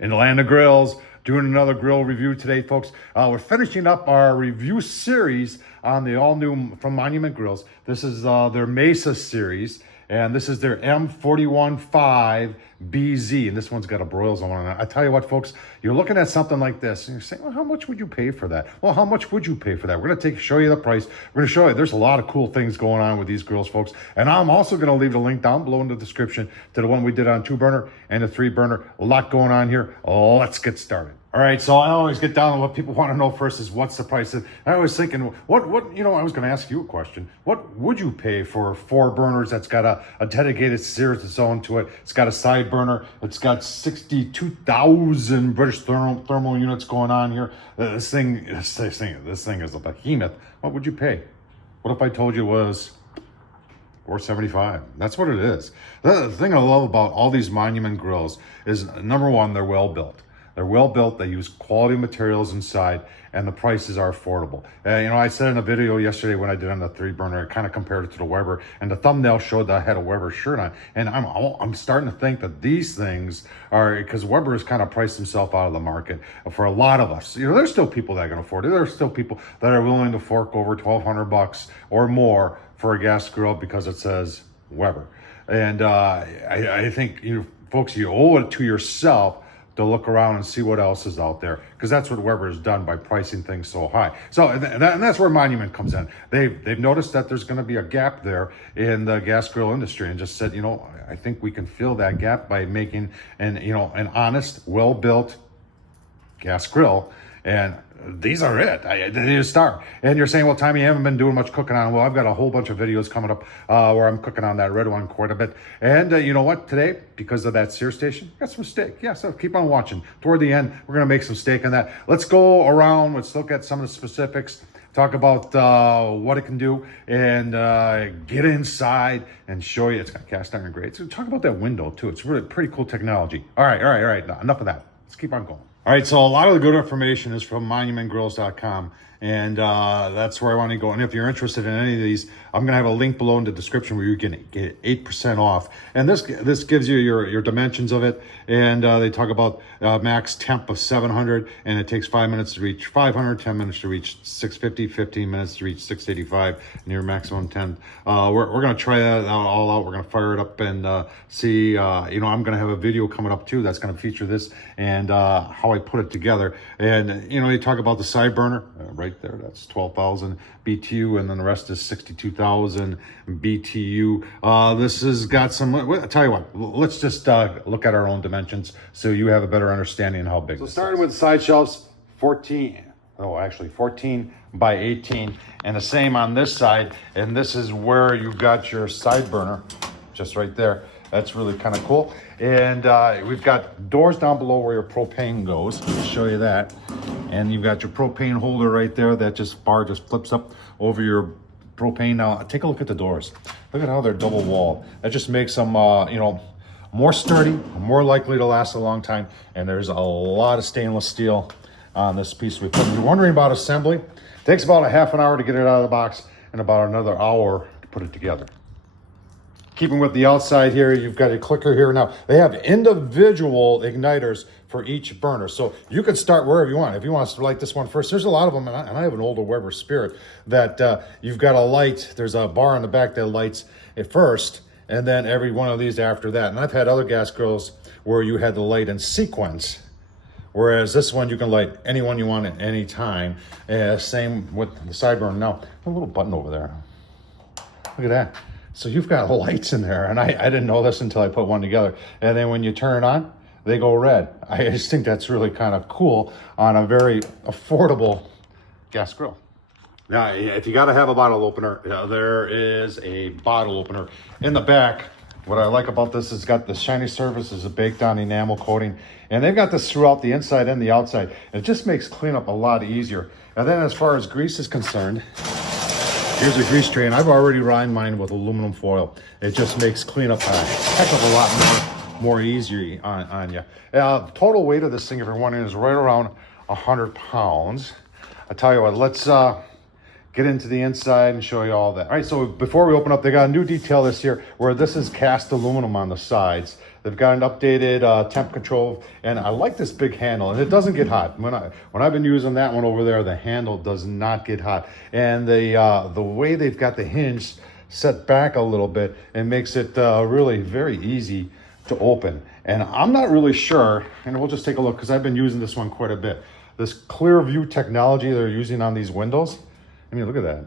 in the land of grills, doing another grill review today, folks. We're finishing up our review series on the all-new from Monument Grills. This is their Mesa series, and this is their M415BZ, and this one's got a broil zone on it. I tell you what, folks, you're looking at something like this, and you're saying, well, how much would you pay for that? Well, how much would you pay for that? We're going to show you the price. We're going to show you there's a lot of cool things going on with these grills, folks, and I'm also going to leave the link down below in the description to the one we did on 2-burner and the 3-burner. A lot going on here. Let's get started. All right, so I always get down to what people want to know first is what's the price. And I was thinking, what, I was going to ask you a question. What would you pay for 4 burners that's got a dedicated sear of its own to it? It's got a side burner. It's got 62,000 British thermal units going on here. This thing is a behemoth. What would you pay? What if I told you it was $475? That's what it is. The thing I love about all these Monument grills is, number one, they're well built. They're well built, they use quality materials inside, and the prices are affordable. I said in a video yesterday when I did on the 3-burner, I kind of compared it to the Weber, and the thumbnail showed that I had a Weber shirt on. And I'm starting to think that these things are, because Weber has kind of priced himself out of the market for a lot of us. There's still people that can afford it. There's still people that are willing to fork over $1,200 or more for a gas grill because it says Weber. And I think, folks, you owe it to yourself to look around and see what else is out there, because that's what Weber has done by pricing things so high. So and that's where Monument comes in. They've noticed that there's going to be a gap there in the gas grill industry, and just said, I think we can fill that gap by making an honest, well-built gas grill. And these are it. They need to start. And you're saying, well, Tommy, you haven't been doing much cooking on. Well, I've got a whole bunch of videos coming up where I'm cooking on that red one quite a bit. And you know what? Today, because of that sear station, got some steak. Yeah, so keep on watching. Toward the end, we're going to make some steak on that. Let's go around. Let's look at some of the specifics. Talk about what it can do, and get inside and show you. It's got cast iron grades. So talk about that window, too. It's really pretty cool technology. All right. Now, enough of that. Let's keep on going. All right, so a lot of the good information is from monumentgrills.com, and that's where I want to go. And if you're interested in any of these, I'm going to have a link below in the description where you can get 8% off. And this gives you your dimensions of it, and they talk about max temp of 700, and it takes 5 minutes to reach 500, 10 minutes to reach 650, 15 minutes to reach 685, near maximum 10. We're going to try that all out. We're going to fire it up and see. I'm going to have a video coming up too that's going to feature this and how I put it together. And you talk about the side burner right there. That's 12,000 BTU, and then the rest is 62,000 BTU. This has got some. I'll tell you what. Let's just look at our own dimensions so you have a better understanding of how big. So starting with the side shelves, 14 by 18, and the same on this side. And this is where you've got your side burner, just right there. That's really kind of cool. And we've got doors down below where your propane goes. I'll show you that. And you've got your propane holder right there. That bar just flips up over your propane. Now, take a look at the doors. Look at how they're double walled. That just makes them, more sturdy, more likely to last a long time. And there's a lot of stainless steel on this piece of equipment. You're wondering about assembly? It takes about a half an hour to get it out of the box and about another hour to put it together. Keeping with the outside here, you've got a clicker here. Now, they have individual igniters for each burner. So you can start wherever you want. If you want to light this one first, there's a lot of them, and I have an older Weber Spirit that you've got a light. There's a bar on the back that lights it first, and then every one of these after that. And I've had other gas grills where you had the light in sequence, whereas this one you can light any one you want at any time. Same with the side burner. Now, a little button over there. Look at that. So you've got lights in there, and I didn't know this until I put one together. And then when you turn it on, they go red. I just think that's really kind of cool on a very affordable gas grill. Now, if you got to have a bottle opener, there is a bottle opener in the back. What I like about this is it's got the shiny surface, is a baked on enamel coating, and they've got this throughout the inside and the outside. It just makes cleanup a lot easier. And then as far as grease is concerned, here's a grease tray, and I've already lined mine with aluminum foil. It just makes cleanup a heck of a lot more easier on you. The total weight of this thing, if you're wondering, is right around 100 pounds. I tell you what, let's get into the inside and show you all that. All right, so before we open up, they got a new detail this here where this is cast aluminum on the sides. They've got an updated temp control, and I like this big handle, and it doesn't get hot. When I've been using that one over there, the handle does not get hot, and the way they've got the hinge set back a little bit, it makes it really very easy to open. And I'm not really sure, and we'll just take a look because I've been using this one quite a bit. This clear view technology they're using on these windows. I mean, look at that.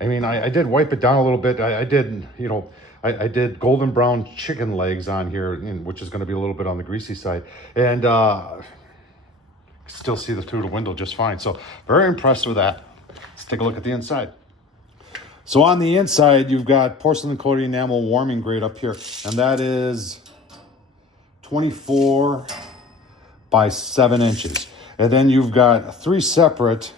I mean, I did wipe it down a little bit. I did, you know, I did golden brown chicken legs on here, which is going to be a little bit on the greasy side, and still see through the window just fine. So very impressed with that. Let's take a look at the inside. So on the inside, you've got porcelain coated enamel warming grate up here, and that is 24 by 7 inches. And then you've got 3 separate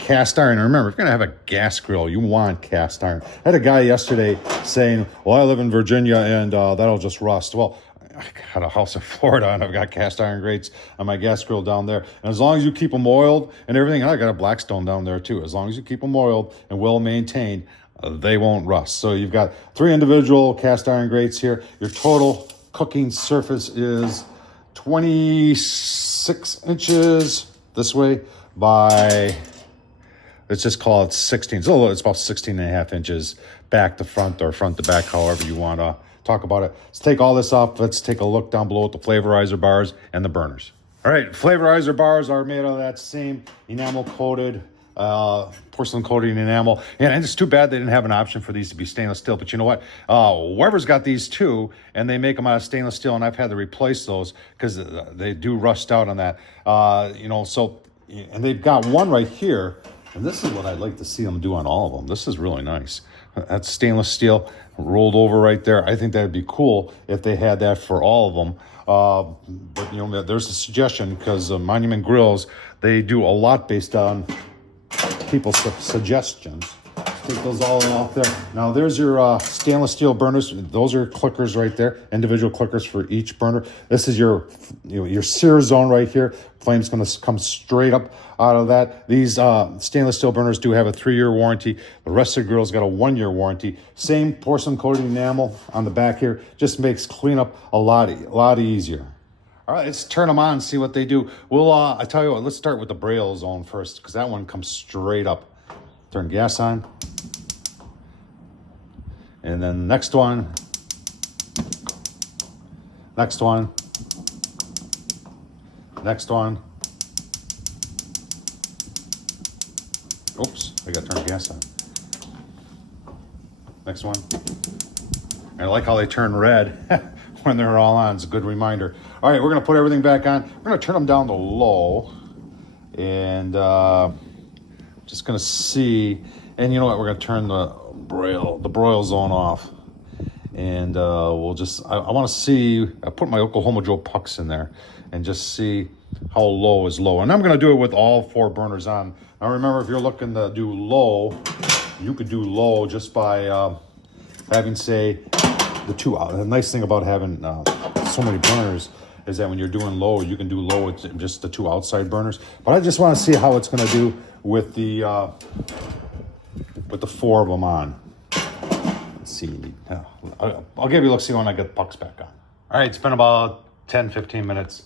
cast iron. And remember, if you're gonna have a gas grill, you want cast iron. I had a guy yesterday saying, well, I live in Virginia and that'll just rust. Well, I got a house in Florida and I've got cast iron grates on my gas grill down there. And as long as you keep them oiled and everything, and I got a Blackstone down there too. As long as you keep them oiled and well maintained, they won't rust. So you've got 3 individual cast iron grates here. Your total cooking surface is 26 inches this way by, let's just call it 16. So it's about 16 and a half inches back to front or front to back, however you want to talk about it. Let's take all this off. Let's take a look down below at the flavorizer bars and the burners. All right, flavorizer bars are made out of that same enamel coated porcelain coating enamel, and it's too bad they didn't have an option for these to be stainless steel. But you know what, Weber's got these too, and they make them out of stainless steel, and I've had to replace those because they do rust out on that. You know, so, and they've got one right here, and this is what I'd like to see them do on all of them. This is really nice. That's stainless steel rolled over right there. I think that'd be cool if they had that for all of them. But you know, there's a suggestion because Monument Grills, they do a lot based on people's suggestions. Take those all off there. Now there's your stainless steel burners. Those are clickers right there, individual clickers for each burner. This is your sear zone right here. Flame's going to come straight up out of that. These stainless steel burners do have a 3-year warranty. The rest of the grill's got a 1-year warranty. Same porcelain coated enamel on the back here. Just makes cleanup a lot easier. All right, let's turn them on and see what they do. We'll, I tell you what, let's start with the Broil Zone first because that one comes straight up. Turn gas on. And then next one. Next one. Next one. Oops, I got to turn gas on. Next one. And I like how they turn red when they're all on. It's a good reminder. All right, we're going to put everything back on. We're going to turn them down to low. And just going to see. And you know what? We're going to turn the Broil Zone off. And we'll just, I want to see, I put my Oklahoma Joe pucks in there and just see how low is low. And I'm going to do it with all 4 burners on. Now remember, if you're looking to do low, you could do low just by having, say, the nice thing about having so many burners is that when you're doing low, you can do low with just the 2 outside burners. But I just want to see how it's going to do with the 4 of them on. Let's see. I'll give you a look, see when I get the pucks back on. All right, it's been about 10-15 minutes.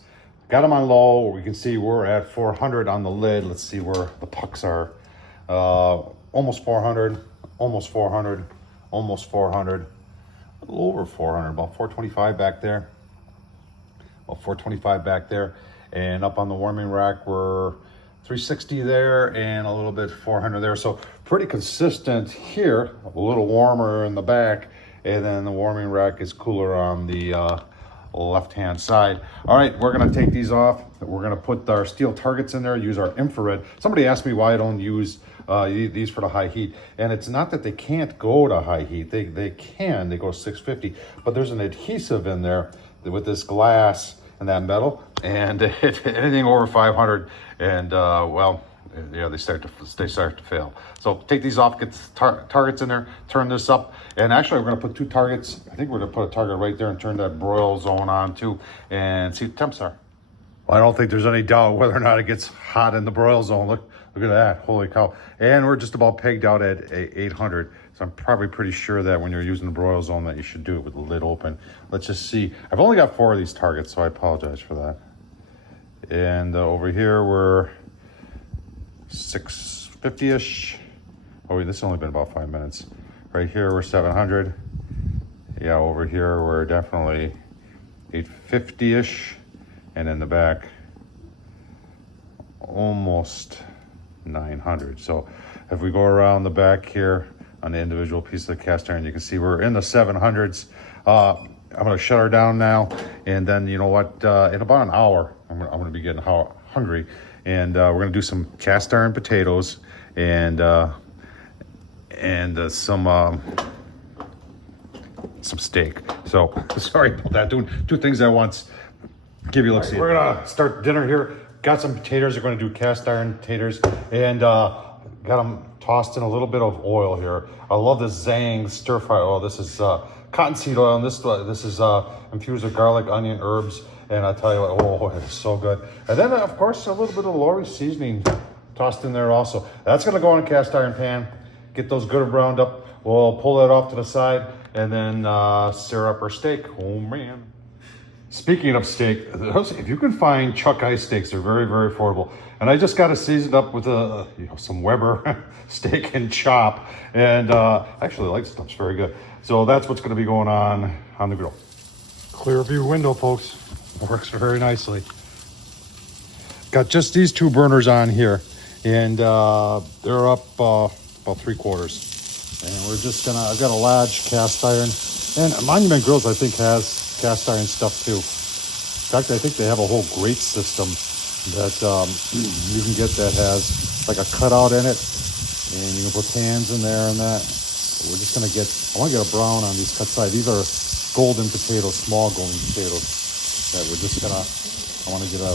Got them on low. We can see we're at 400 on the lid. Let's see where the pucks are. Almost 400, almost 400, almost 400. A little over 400, about 425 back there. About 425 back there. And up on the warming rack, we're 360 there and a little bit 400 there. So pretty consistent here, a little warmer in the back. And then the warming rack is cooler on the left-hand side. All right, we're gonna take these off. We're gonna put our steel targets in there, use our infrared. Somebody asked me why I don't use these for the high heat. And it's not that they can't go to high heat. They can, they go to 650, but there's an adhesive in there with this glass and that metal, and anything over 500, and well, yeah, they start to fail. So take these off, get the targets in there, turn this up, and actually we're gonna put 2 targets. I think we're gonna put a target right there and turn that Broil Zone on too, and see what the temps are. Well, I don't think there's any doubt whether or not it gets hot in the Broil Zone. Look at that, holy cow. And we're just about pegged out at 800. So I'm probably pretty sure that when you're using the Broil Zone that you should do it with the lid open. Let's just see. I've only got 4 of these targets, so I apologize for that. And over here we're 650-ish. Oh wait, this has only been about 5 minutes. Right here we're 700. Yeah, over here we're definitely 850-ish. And in the back, almost 900. So if we go around the back here on the individual piece of the cast iron, you can see we're in the 700s. I'm gonna shut her down now, and then you know what, in about an hour I'm gonna be getting hungry, and we're gonna do some cast iron potatoes and some steak. So sorry about that, doing 2 things at once. Give you a look. Right, we're gonna start dinner here. Got some potatoes. We're gonna do cast iron potatoes, and got them tossed in a little bit of oil here. I love this Zhang stir fry oil. This is cottonseed oil, and this is infused with garlic, onion, herbs, and I tell you what, oh, it's so good. And then of course a little bit of Lori seasoning tossed in there also. That's gonna go in a cast iron pan. Get those good browned up. We'll pull that off to the side, and then sear up our steak. Oh man. Speaking of steak, if you can find chuck ice steaks, they're very, very affordable. And I just got it seasoned up with some Weber steak and chop, and I actually like stuff. It's very good. So that's what's going to be going on the grill. Clear view window, folks. Works very nicely. Got just these 2 burners on here, and they're up about 3/4. And we're just gonna. I've got a large cast iron, and Monument Grills I think has cast iron stuff too. In fact, I think they have a whole grate system that you can get that has like a cutout in it, and you can put pans in there and that. So we're just gonna get, I want to get a brown on these cut sides. These are golden potatoes, small golden potatoes that we're just gonna, I want to get a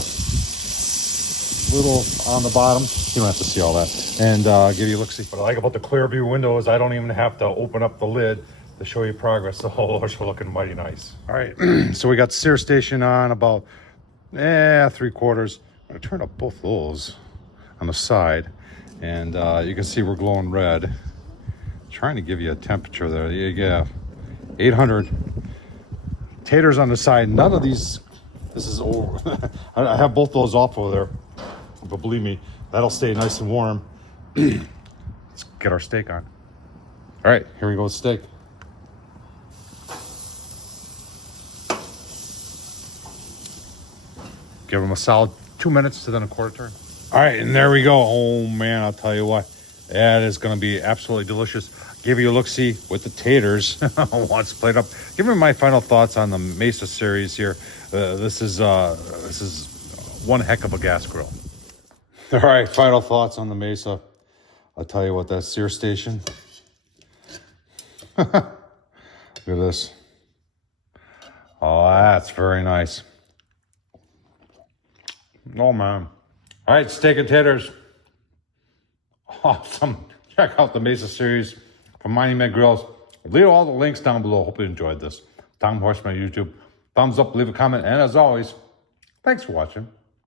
little on the bottom. You don't have to see all that. And give you a look-see. What I like about the clear view window is I don't even have to open up the lid to show you progress. The whole are looking mighty nice. All right, so we got sear station on about 3/4. I'm gonna turn up both those on the side, and you can see we're glowing red. Trying to give you a temperature there. Yeah, 800. Taters on the side. None of these. This is over. I have both those off over there, but believe me, that'll stay nice and warm. Let's get our steak on. All right, here we go with steak. Give them a solid 2 minutes to then a 1/4 turn. All right, and there we go. Oh man, I'll tell you what, that is going to be absolutely delicious. Give you a look-see with the taters once played up. Give me my final thoughts on the Mesa series here. This is one heck of a gas grill. All right, final thoughts on the Mesa. I'll tell you what, that sear station. Look at this. Oh, that's very nice. Oh man. All right, steak and taters. Awesome. Check out the Mesa series from Monument Grills. Leave all the links down below. Hope you enjoyed this. Tom Horsman on YouTube. Thumbs up, leave a comment, and as always, thanks for watching.